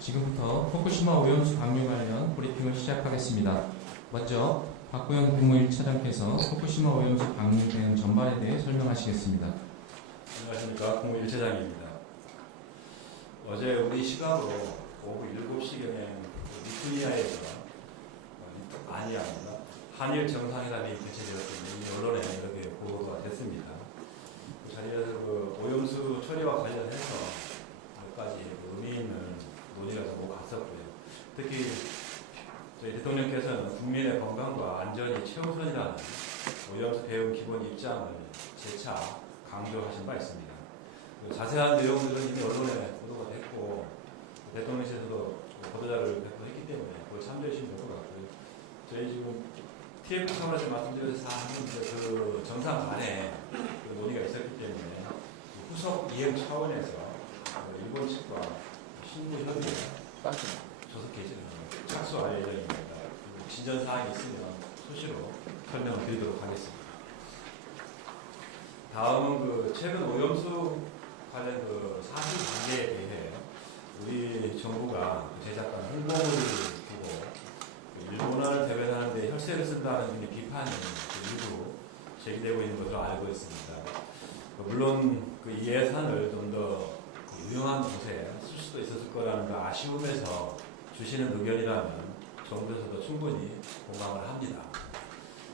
지금부터 후쿠시마 오염수 방류 관련 브리핑을 시작하겠습니다. 먼저 박구영 국무1차장께서 후쿠시마 오염수 방류 대응 전반에 대해 설명하시겠습니다. 안녕하십니까. 국무1차장입니다. 어제 우리 시각으로 오후 7시경에 리투아니아에서 아니아입니다. 한일 정상회담이 개최되었습니다. 이미 언론에 이렇게 보도가 됐습니다. 그 자리에서 오염수 처리와 관련해서 몇 가지 의미 있는 논의가 좀 갔었고요. 특히 저희 대통령께서는 국민의 건강과 안전이 최우선이라는 오염수 대응 기본 입장을 재차 강조하신 바 있습니다. 자세한 내용들은 이미 언론에 보도가 됐고 대통령실에서도 보도자를 배포했기 때문에 그걸 참조해 주시면 될 것 같고요. 저희 지금 TF 차원에서 말씀드려서 그 정상 간에 그 논의가 있었기 때문에 후속 이행 차원에서 일본 측과 신고 협의에 조속 개시를 착수할 예정입니다. 진전 사항이 있으면 수시로 설명을 드리도록 하겠습니다. 다음은 최근 오염수 관련 사실관계에 대해 우리 정부가 제작한 홍보물을 두고 일본어를 대변하는 데 혈세를 쓴다는 비판이 일부 제기되고 있는 것으로 알고 있습니다. 물론 이 예산을 좀 더 유용한 곳에 쓸 수도 있었을 거라는 아쉬움에서 주시는 의견이라면 정부에서도 충분히 공감을 합니다.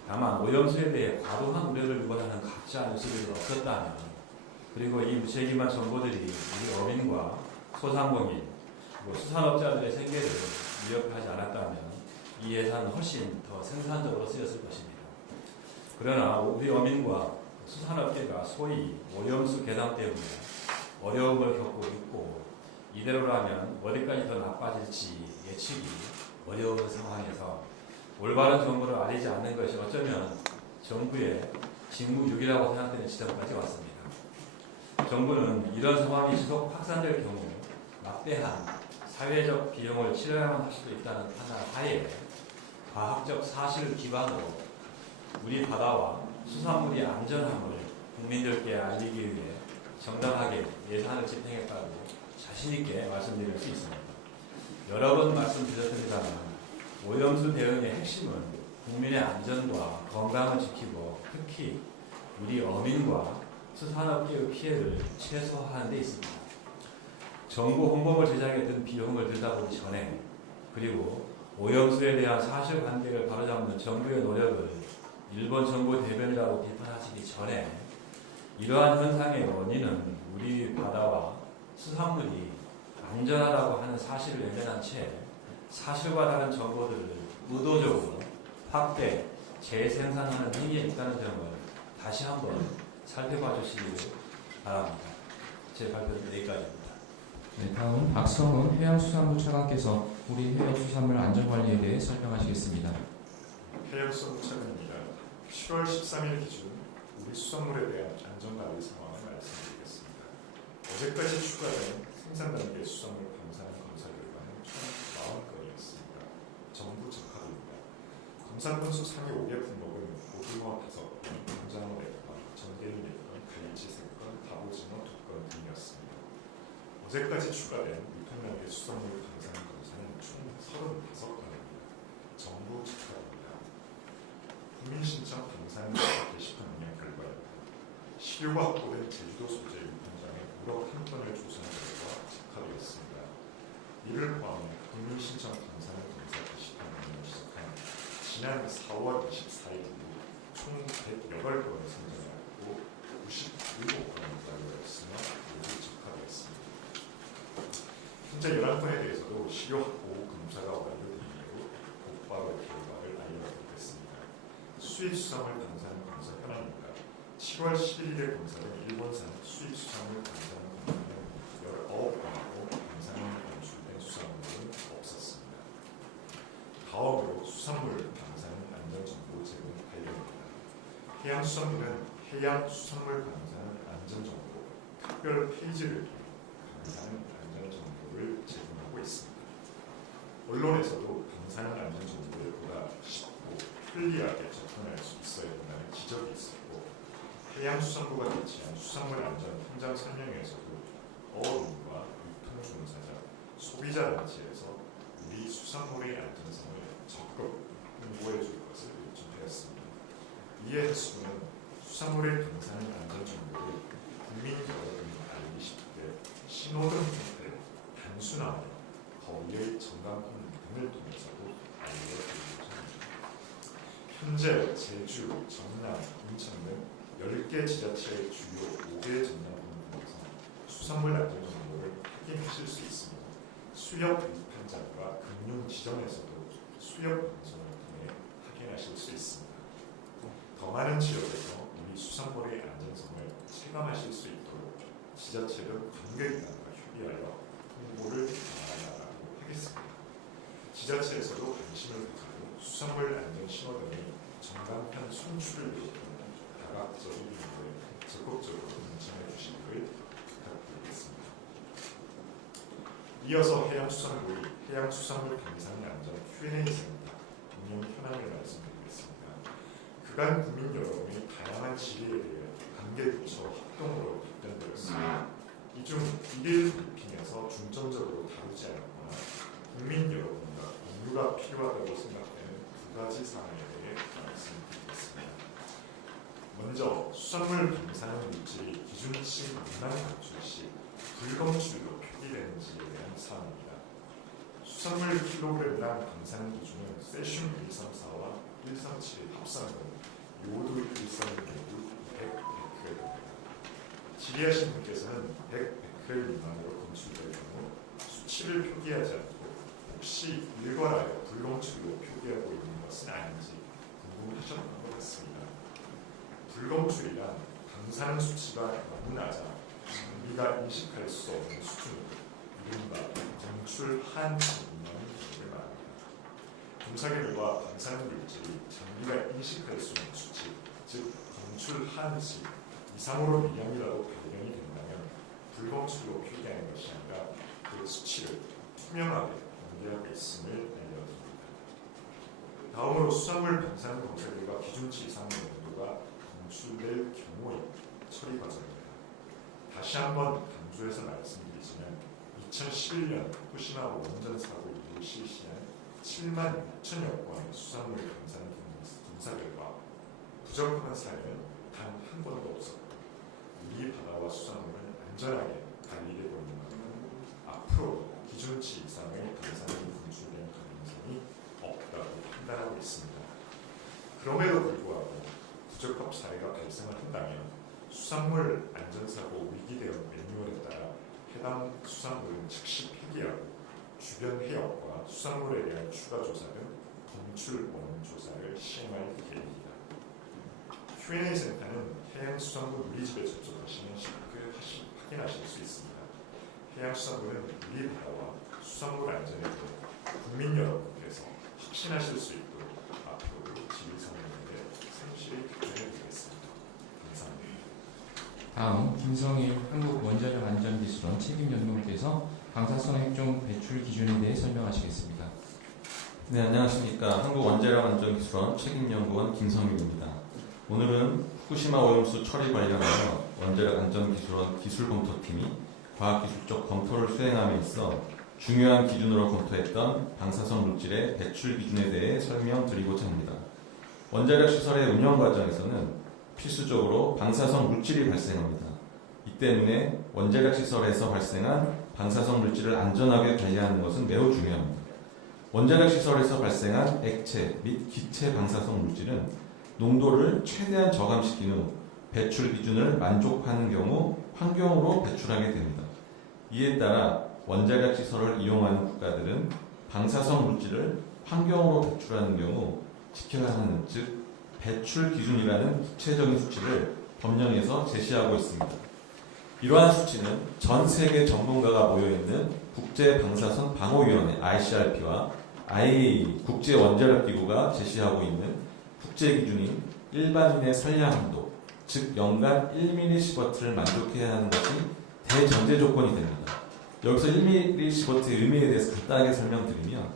다만 오염수에 대해 과도한 우려를 유발하는 가짜 뉴스들이 없었다면, 그리고 이 무책임한 정보들이 우리 어민과 소상공인, 수산업자들의 생계를 위협하지 않았다면 이 예산은 훨씬 더 생산적으로 쓰였을 것입니다. 그러나 우리 어민과 수산업계가 소위 오염수 개당 때문에 어려움을 겪고 있고, 이대로라면 어디까지 더 나빠질지 예측이 어려운 상황에서 올바른 정보를 알리지 않는 것이 어쩌면 정부의 직무유기라고 생각되는 지점까지 왔습니다. 정부는 이런 상황이 지속 확산될 경우 막대한 사회적 비용을 치러야만 할 수도 있다는 판단 하에 과학적 사실을 기반으로 우리 바다와 수산물이 안전함을 국민들께 알리기 위해 정당하게 예산을 집행했다고 자신있게 말씀드릴 수 있습니다. 여러 번 말씀드렸습니다만 오염수 대응의 핵심은 국민의 안전과 건강을 지키고 특히 우리 어민과 수산업계의 피해를 최소화하는 데 있습니다. 정부 홍보물 제작에 든 비용을 들다 보기 전에, 그리고 오염수에 대한 사실관계를 바로잡는 정부의 노력을 일본 정부 대변이라고 비판하시기 전에 이러한 현상의 원인은 우리 바다와 수산물이 안전하다고 하는 사실을 외면한 채 사실과 다른 정보들을 의도적으로 확대, 재생산하는 행위에 있다는 점을 다시 한번 살펴봐 주시기 바랍니다. 제 발표는 여기까지입니다. 네, 다음 박성훈 해양수산부 차관께서 우리 해양수산물 안전관리에 대해 설명하시겠습니다. 해양수산부 차관입니다. 10월 13일 기준 우리 수산물에 대한 안전관리 상황을 말씀드리겠습니다. 어제까지 추가된 생산 단계 수산물 방사능 검사 결과는 총 40건이었습니다. 전부 적합입니다. 검사 건수 상위 5개 품목은 고등어 5건, 강장어 4건, 전갱이 4건, 갈치 3건, 갑오징어 2건 등이었습니다. 어제까지 추가된 위편단계 수산물 방사능 검사는 총 35건입니다. 전부 적합입니다. 국민신청 방사능 게시판 운영 결과입니다. 시료가 확보된 제주도 소재 유통장에 우럭 1건을 조사한 결과 적합이었습니다. 이를 포함해 국민신청 방사능 검사 게시판 운영을 시작한 지난 4월 24일 이후 총 108건을 선정하였고 97건을 완료하였으며 모두 적합이었습니다. 현재 11건에 대해서도 시료 확보 검사가 완료된 이후 곧바로 결과를 알려드리겠습니다. 수입수산물 방사능 검사 현황입니다. 7월 11일에 검사된 일본산 수입수산물 방사능 검사는 19건이고 방사능 검출된 수산물은 없었습니다. 다음으로 수산물 방사능 안전정보 제공 관련입니다. 해양수산부는 해양수산물 방사능 안전정보 특별 페이지를 통해 방사능 안전정보를 제공하고 있습니다. 언론에서도 방사능 안전정보를 보다 쉽고 편리하게 접근할 수 있어야 한다는 지적이 있었고, 해양수산부가 개최한 수산물 안전 현장 설명회에서도 어민과 유통종사자, 소비자 단체에서 우리 수산물의 안전성을 적극 홍보해 줄 것을 요청하였습니다. 이에 해수부는 수산물의 방사능 안전 정보를 국민 여러분이 알기 쉽게 신호등 형태로 단순하게 거리의 전광판 등을 통해서도 알려드리고자 합니다. 현재 제주, 전남, 인천 등 10개 지자체의 주요 5개 전담본 등에서 수산물 안전 정보를 확인하실 수 있습니다. 수역 위판장과 금융 지점에서도 수역 방송을 통해 확인하실 수 있습니다. 더 많은 지역에서 우리 수산물의 안전성을 체감하실 수 있도록 지자체별 관계기관과 협의하여 홍보를 나아가고 하겠습니다. 지자체에서도 관심을 가지고 수산물 안전 신호등의 전광판 송출을 위한 다각적인 연구에 적극적으로 동참해 주시기를 부탁드리겠습니다. 이어서 해양수산부의 해양수산물 방사능 안전 Q&A 센터 운영 현황을 말씀드리겠습니다. 그간 국민 여러분의 다양한 질의에 대해 관계부처 합동으로 답변드렸습니다. 이 중 1일 브리핑에서 중점적으로 다루지 않았거나 국민 여러분과 공유가 필요하다고 생각되는 두 가지 사항에 대해 말씀드리겠습니다. 먼저 수산물 방사능 물질이 기준치 미만 검출 시 불검출로 표기되는지에 대한 사항입니다. 수산물 킬로그램당 방사능 기준은 세슘 134와 137의 합성 등 요오드 131 경우 100베크렐입니다. 질의하신 분께서는 100베크렐 미만으로 검출될 경우 수치를 표기하지 않고 혹시 일괄하여 불검출로 표기하고 있는 것은 아닌지 궁금하셨던 것 같습니다. 불검출이란 방사능 수치가 너무 낮아 장비가 인식할 수 없는 수준으로 이른바 검출 한치라는 기준을 말합니다. 검사 결과 방사능 물질이 장비가 인식할 수 있는 수치, 즉 검출 한치 이상으로 미량이라도 발견이 된다면 불검출로 표기하는 것이 아니라 그 수치를 투명하게 공개하고 있음을 알려드립니다. 다음으로 수산물 방사능 검사 결과 기준치 이상의 농도가 검출될 경우의 처리 과정입니다. 다시 한번 강조해서 말씀드리지만 2011년 후쿠시마 원전 사고 이후 실시한 7만 6천여 건의 수산물 방사능 검사 결과 부적합한 사례는 단 한 번도 없었고 우리 바다와 수산물은 안전하게 관리되고 있는 만큼 앞으로 기준치 이상의 방사능이 검출될 가능성이 없다고 판단하고 있습니다. 그럼에도 불구하고 부적합 사례가 발생을 한다면 수산물 안전사고 위기대응 매뉴얼에 따라 해당 수산물은 즉시 폐기하고 주변 해역과 수산물에 대한 추가 조사 등 검출 원인 조사를 시행할 계획입니다. Q&A 센터는 해양수산물 누리집에 접속하시면 쉽게 확인하실 수 있습니다. 해양수산물은 우리 바다와 수산물 안전에 대해 국민 여러분께서 확신하실 수 있도록 앞으로도 지휘사항에 성실히 답변해 드리겠습니다. 감사합니다. 다음 김성일 한국원자력안전기술원 책임연구원께서 방사성 핵종 배출 기준에 대해 설명하시겠습니다. 네, 안녕하십니까. 한국원자력안전기술원 책임연구원 김성일입니다. 오늘은 후쿠시마 오염수 처리 관련하여 원자력안전기술원 기술검토팀이 과학기술적 검토를 수행함에 있어 중요한 기준으로 검토했던 방사성 물질의 배출 기준에 대해 설명드리고자 합니다. 원자력 시설의 운영 과정에서는 필수적으로 방사성 물질이 발생합니다. 이 때문에 원자력 시설에서 발생한 방사성 물질을 안전하게 관리하는 것은 매우 중요합니다. 원자력 시설에서 발생한 액체 및 기체 방사성 물질은 농도를 최대한 저감시킨 후 배출 기준을 만족하는 경우 환경으로 배출하게 됩니다. 이에 따라 원자력 시설을 이용하는 국가들은 방사성 물질을 환경으로 배출하는 경우 지켜야 하는, 즉 배출 기준이라는 구체적인 수치를 법령에서 제시하고 있습니다. 이러한 수치는 전 세계 전문가가 모여있는 국제방사선 방호위원회 ICRP와 IAEA 국제원자력기구가 제시하고 있는 국제기준인 일반인의 선량함도, 즉 연간 1mS를 만족해야 하는 것이 대전제 조건이 됩니다. 여기서 1mS의 의미에 대해서 간단하게 설명드리면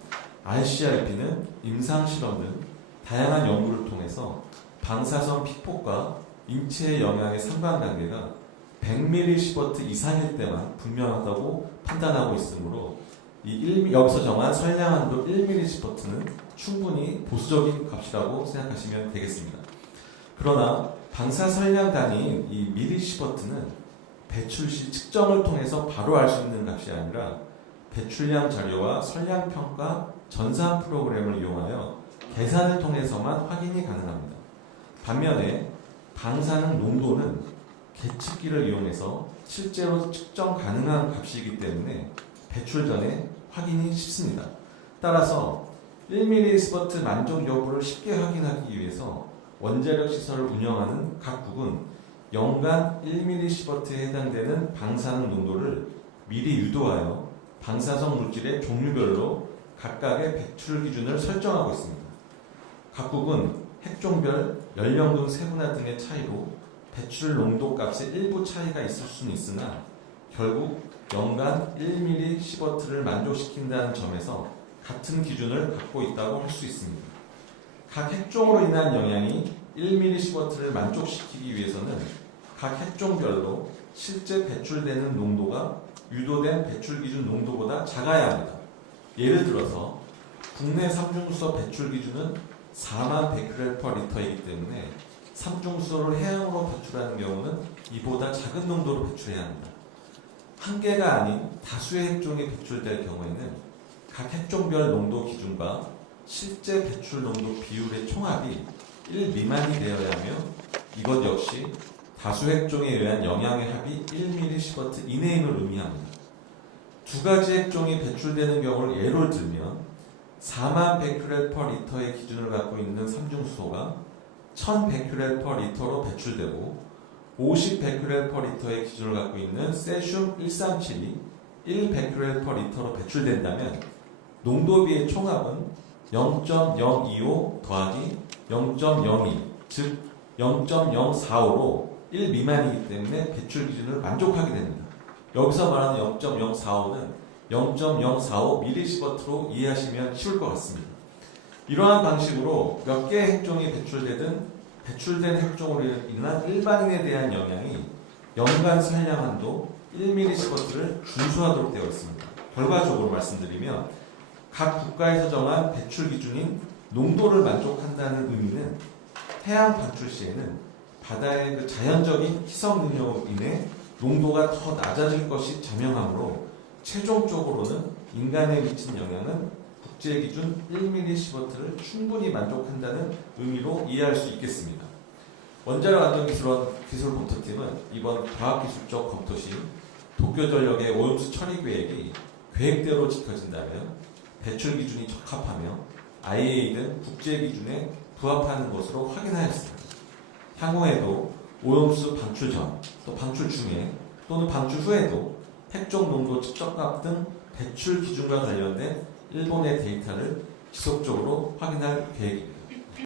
ICRP는 임상실험 등 다양한 연구를 통해서 방사선 피폭과 인체의 영향의 상관관계가 100mS 이상일 때만 분명하다고 판단하고 있으므로 여기서 정한 선량한도 1mS는 충분히 보수적인 값이라고 생각하시면 되겠습니다. 그러나 방사 선량단위인 이 밀리시버트는 배출 시 측정을 통해서 바로 알 수 있는 값이 아니라 배출량 자료와 선량 평가 전산 프로그램을 이용하여 계산을 통해서만 확인이 가능합니다. 반면에 방사능 농도는 계측기를 이용해서 실제로 측정 가능한 값이기 때문에 배출 전에 확인이 쉽습니다. 따라서 1mS 만족 여부를 쉽게 확인하기 위해서 원자력 시설을 운영하는 각국은 연간 1mS에 해당되는 방사능 농도를 미리 유도하여 방사성 물질의 종류별로 각각의 배출 기준을 설정하고 있습니다. 각국은 핵종별, 연령군 세분화 등의 차이로 배출 농도 값에 일부 차이가 있을 수는 있으나 결국 연간 1mS를 만족시킨다는 점에서 같은 기준을 갖고 있다고 할 수 있습니다. 각 핵종으로 인한 영향이 1mS를 만족시키기 위해서는 각 핵종별로 실제 배출되는 농도가 유도된 배출 기준 농도보다 작아야 합니다. 예를 들어서 국내 삼중수소 배출 기준은 4만 베크렐/리터이기 때문에 삼중수소를 해양으로 배출하는 경우는 이보다 작은 농도로 배출해야 합니다. 한 개가 아닌 다수의 핵종이 배출될 경우에는 각 핵종별 농도 기준과 실제 배출 농도 비율의 총합이 1 미만이 되어야 하며 이것 역시 다수 핵종에 의한 영향의 합이 1mS 이내임을 의미합니다. 두 가지 핵종이 배출되는 경우를 예로 들면 4만 베크렐/리터의 기준을 갖고 있는 삼중수소가 1000베크렐/리터로 배출되고 50베크렐/리터의 기준을 갖고 있는 세슘 137이 1베크렐/리터로 배출된다면 농도비의 총합은 0.025 더하기 0.02, 즉 0.045로 1 미만이기 때문에 배출 기준을 만족하게 됩니다. 여기서 말하는 0.045는 0.045mS로 이해하시면 쉬울 것 같습니다. 이러한 방식으로 몇 개의 핵종이 배출된 핵종으로 인한 일반인에 대한 영향이 연간 선량한도 1mS를 준수하도록 되어 있습니다. 결과적으로 말씀드리면 각 국가에서 정한 배출 기준인 농도를 만족한다는 의미는 해양 방출 시에는 바다의 그 자연적인 희석 능력으로 인해 농도가 더 낮아질 것이 자명하므로 최종적으로는 인간에 미친 영향은 국제기준 1mS를 충분히 만족한다는 의미로 이해할 수 있겠습니다. 원자력 안전기술원 기술검토팀은 이번 과학기술적 검토 시 도쿄전력의 오염수 처리 계획이 계획대로 지켜진다면 배출 기준이 적합하며 IAEA 등 국제기준에 부합하는 것으로 확인하였습니다. 향후에도 오염수 방출 전, 또 방출 중에 또는 방출 후에도 핵종 농도 측정값 등 배출 기준과 관련된 일본의 데이터를 지속적으로 확인할 계획입니다.